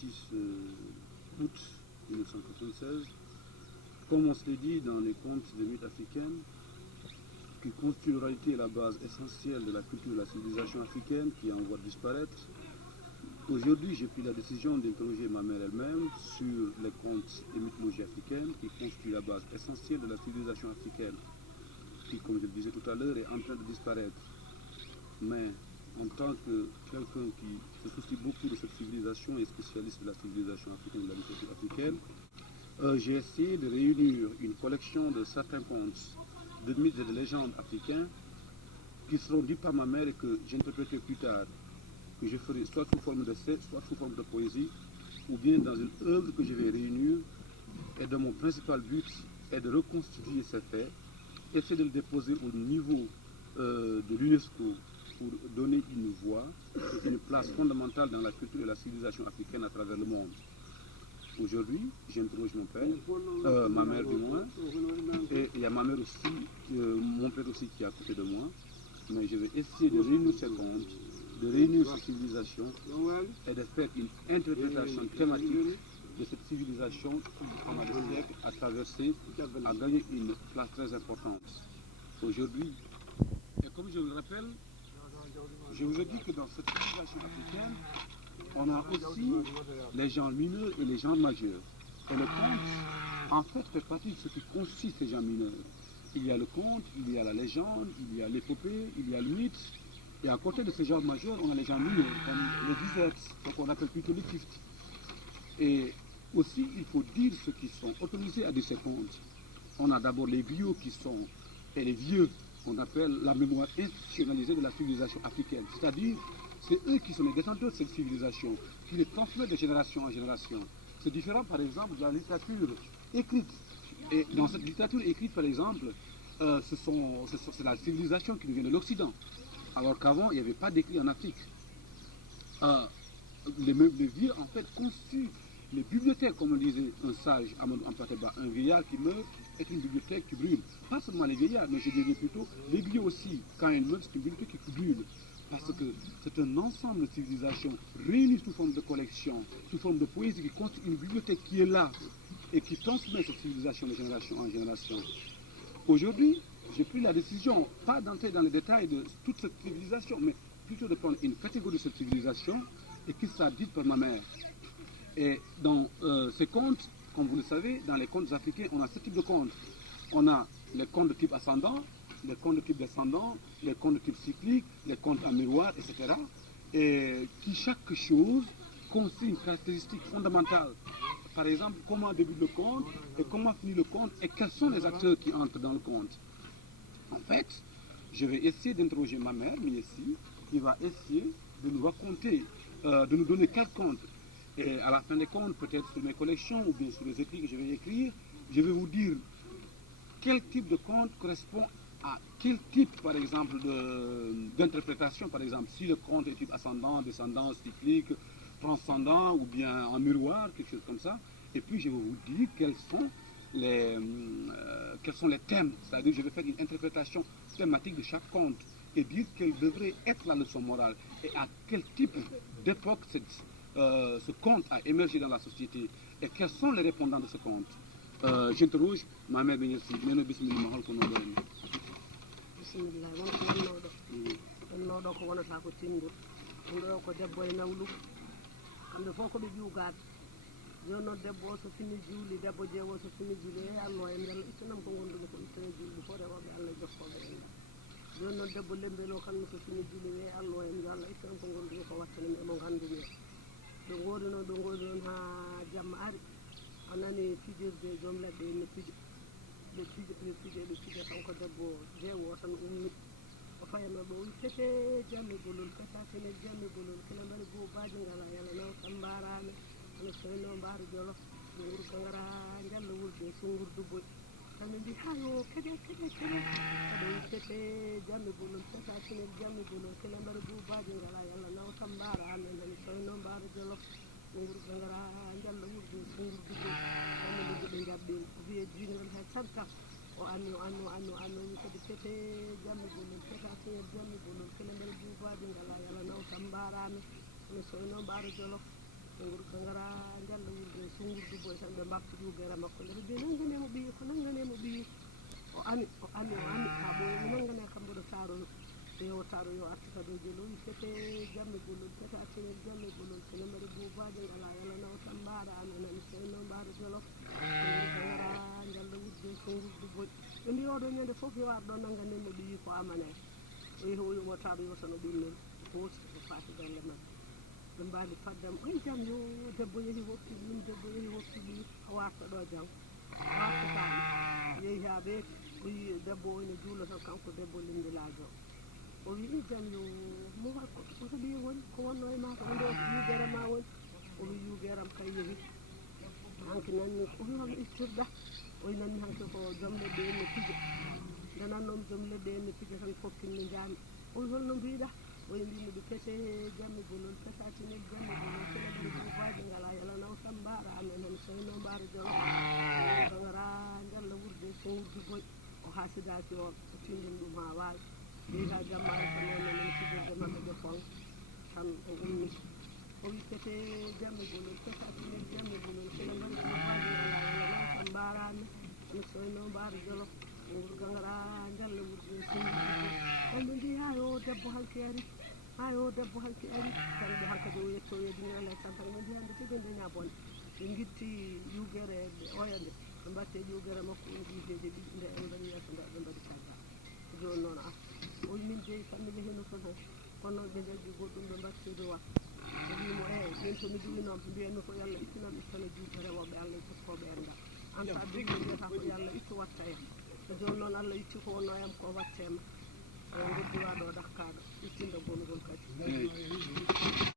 6 août 1996. Comme on se l'est dit dans les contes des mythes africaines, qui constituent en réalité la base essentielle de la culture et de la civilisation africaine qui est en voie de disparaître, aujourd'hui j'ai pris la décision d'interroger ma mère elle-même sur les contes et mythologies africaines qui constituent la base essentielle de la civilisation africaine, qui, comme je le disais tout à l'heure, est en train de disparaître. Mais en tant que quelqu'un qui se soucie beaucoup de cette civilisation et spécialiste de la civilisation africaine et de la littérature africaine, j'ai essayé de réunir une collection de certains contes, de mythes et de légendes africains qui seront dits par ma mère et que j'interpréterai plus tard, que je ferai soit sous forme d'essai, soit sous forme de poésie, ou bien dans une œuvre que je vais réunir, et dont mon principal but est de reconstituer ces faits, essayer de le déposer au niveau de l'UNESCO pour donner une voix et une place fondamentale dans la culture et la civilisation africaine à travers le monde. Aujourd'hui, j'interroge mon père, ma mère du moins, et il y a ma mère aussi, mon père aussi qui est à côté de moi, mais je vais essayer de réunir ces contes, de réunir ces civilisations et de faire une interprétation thématique de cette civilisation qui, pendant des siècles, a traversé, a gagné une place très importante. Aujourd'hui, et comme je vous le rappelle, je vous ai dit que dans cette civilisation africaine, on a aussi les genres mineurs et les genres majeurs. Et le conte, en fait partie de ce qui constitue ces genres mineurs. Il y a le conte, il y a la légende, il y a l'épopée, il y a le mythe. Et à côté de ces genres majeurs, on a les genres mineurs, comme le deserts, ce qu'on appelle plutôt les fifth. Et aussi, il faut dire ceux qui sont autorisés à dire ces contes. On a d'abord les griots qui sont, et les vieux, qu'on appelle la mémoire institutionnalisée de la civilisation africaine. C'est-à-dire, c'est eux qui sont les détenteurs de cette civilisation, qui les transmettent de génération en génération. C'est différent, par exemple, de la littérature écrite. Et dans cette littérature écrite, par exemple, c'est la civilisation qui nous vient de l'Occident. Alors qu'avant, il n'y avait pas d'écrit en Afrique. Les vieux, en fait, constituent les bibliothèques, comme on disait un sage, Amadou Ampateba, un vieillard qui meurt est une bibliothèque qui brûle. Pas seulement les vieillards, mais je dirais plutôt les griots aussi. Quand ils meurent, c'est une bibliothèque qui brûle. Parce que c'est un ensemble de civilisations réunies sous forme de collection, sous forme de poésie, qui constitue une bibliothèque qui est là et qui transmet cette civilisation de génération en génération. Aujourd'hui, j'ai pris la décision, pas d'entrer dans les détails de toute cette civilisation, mais plutôt de prendre une catégorie de cette civilisation et qui sera dite par ma mère. Et dans ces contes, comme vous le savez, dans les contes africains, on a ce type de contes. On a les contes de type ascendant, les contes de type descendant, les contes de type cyclique, les contes en miroir, etc. Et qui, chaque chose, constitue une caractéristique fondamentale. Par exemple, comment débute le conte et comment finit le conte et quels sont les acteurs qui entrent dans le conte. En fait, je vais essayer d'interroger ma mère, Miessi, qui va essayer de nous raconter, de nous donner quelques contes. Et à la fin des comptes, peut-être sur mes collections ou bien sur les écrits que je vais écrire, je vais vous dire quel type de conte correspond à quel type, par exemple, d'interprétation. Par exemple, si le conte est type ascendant, descendant, cyclique, transcendant ou bien en miroir, quelque chose comme ça. Et puis je vais vous dire quels sont les thèmes. C'est-à-dire que je vais faire une interprétation thématique de chaque conte et dire quelle devrait être la leçon morale et à quel type d'époque ce conte a émergé dans la société et quels sont les répondants de ce conte. J'interroge ma mère Bénési, Meno Bismillah Mahal Konodoen. Bismillah, wonno ko wonata ko tinngol. Ɗo ko debbo e nawlu. Kamɓe fof ko ɓe ƴuugaɓe. Joni noon debbo o so fini juuli, debbo jeewo so fini juuli, Allah en mbiyalla ittanam ko gonduɓe ko ittane juuli fof rewoɓe Allah jokkoɓe en. Joni noon debbo lembel o kamɓe so fini juuli, Allah en mbiyalla ittanam ko gonduɓe ko wattanami emo gandumi o. Ɗo ngoodi noon ha jamma ari. A nani fijirde joom leɗɗe ene pijo. ɓe pijo kanko debbo jeewo tan ummi o fayano ɗo wi fete jamme bolol fetatene jamme bolol kene mbaɗi goo baji ngala yala naw tan mbarame ana soyno mbaaru jolof ɓe gurka ngara jalla wurde sungurdu boy tan ɓe mbi hayo keɗe oɗo wi fete jamme bolol fetatene jamme bolol kene mbaɗi goo baji ngala yala naw tan mbarame ana soyno mbaaru jolof ɓe gurka ngara jalla wurde sungurdu boy tan ɓe ɓe jaɓɓin wiye jinol he tan o annu kadi fete jamme bolol fetatene jamme bolol kene mbaɗi goo baji ngala yala naw tan mbarame ene soyno mbaaru jolof ngurka ngara jalla wurde so ngurdu boy tan ɓe mbafti ƴugere makko nde ɓe mbi nanganemo ɓiyi ko nanganemo ɓiyi o ami ha ɓoyi o nangane kam mboɗo tarono yo taro yo arti kadi o jelo wi kete jamme golol kete accenel jamme golol sene mbaɗa buubaji ngala yalanaw tan mbaɗa amen ani seyno mbaɗa jolof ngurka ngara jalla wurde so ngurdu boy ɓe mbi oɗo ñande foof yo arɗo nanganemo ɓiyi ko amane o yehi o yomo taro yo tan o ɗummen hooti ko fati galle man ɓe mbaali faddam oyi jam yo debbo yehi hofti ɗum debbo yehi hofti ɗum o warta ɗo jam wartatama yehi ha ɓeeti o yi debbo o ene juulo tan kanko debbo limbilajo o wi jam yo mo watko oto ɓiye woni ko wonno e ma ko ndo yugere ma woni o wi yugeram kay yehi hanke nanni o wi holno ittirɗa o nanni hanke ko joom leɗɗe enne pija nde nannomi joom leɗɗe enne pija tan fokkinmi jaami o wi holno mbiɗa oye mbimi ɓe kete jamme golol ketatinel jamme golol kene ɓe buubaji ngala yalanaw tan mbaɗa amen hono seyno mbaɗa jolo bangara jalla wurde so wurdi boy o hasidaki on o tindini ɗum ha wawi yehi ha jammare tan nonnen fijirde mabɓe ɓe fon tan o ummi o wi kete jamme golol ketatinel jamme golol kene mbaɗa buubaji ngala yalanaw tan mbaɗami hono seyno mbaɗa jolo ngurga ngara jalla wurde so wurdi boy kamɓe mbi ha yo debbo hanke ari ha yo debbo hanke ari kamɓe hankkadi o yetto yedinirale tan tan ɓe mbi hande tigi nde ñabonde ɓe guitti yugere oya nde ɓe mbatte yugere makko on jiideje ɗiɗi nde en mbaɗi yesso nde ɓe mbaɗi kagga joni noon a o wi min jeeyi tan mi jehino toon hen kono ɓe jaggi goɗɗum ɓe mbatti duwa o wimo min somi duwi noon mbiyatmi ko yo Allah ittanam ittana juuɗe rewoɓe Allah jokkoɓe enɗam an sa duwi mbiyata ko yo Allah ittu watta en so joni noon Allah itti ko wonno yam ko wattema goddiwaɗo ɗakkaɗo ittinda gongol kadi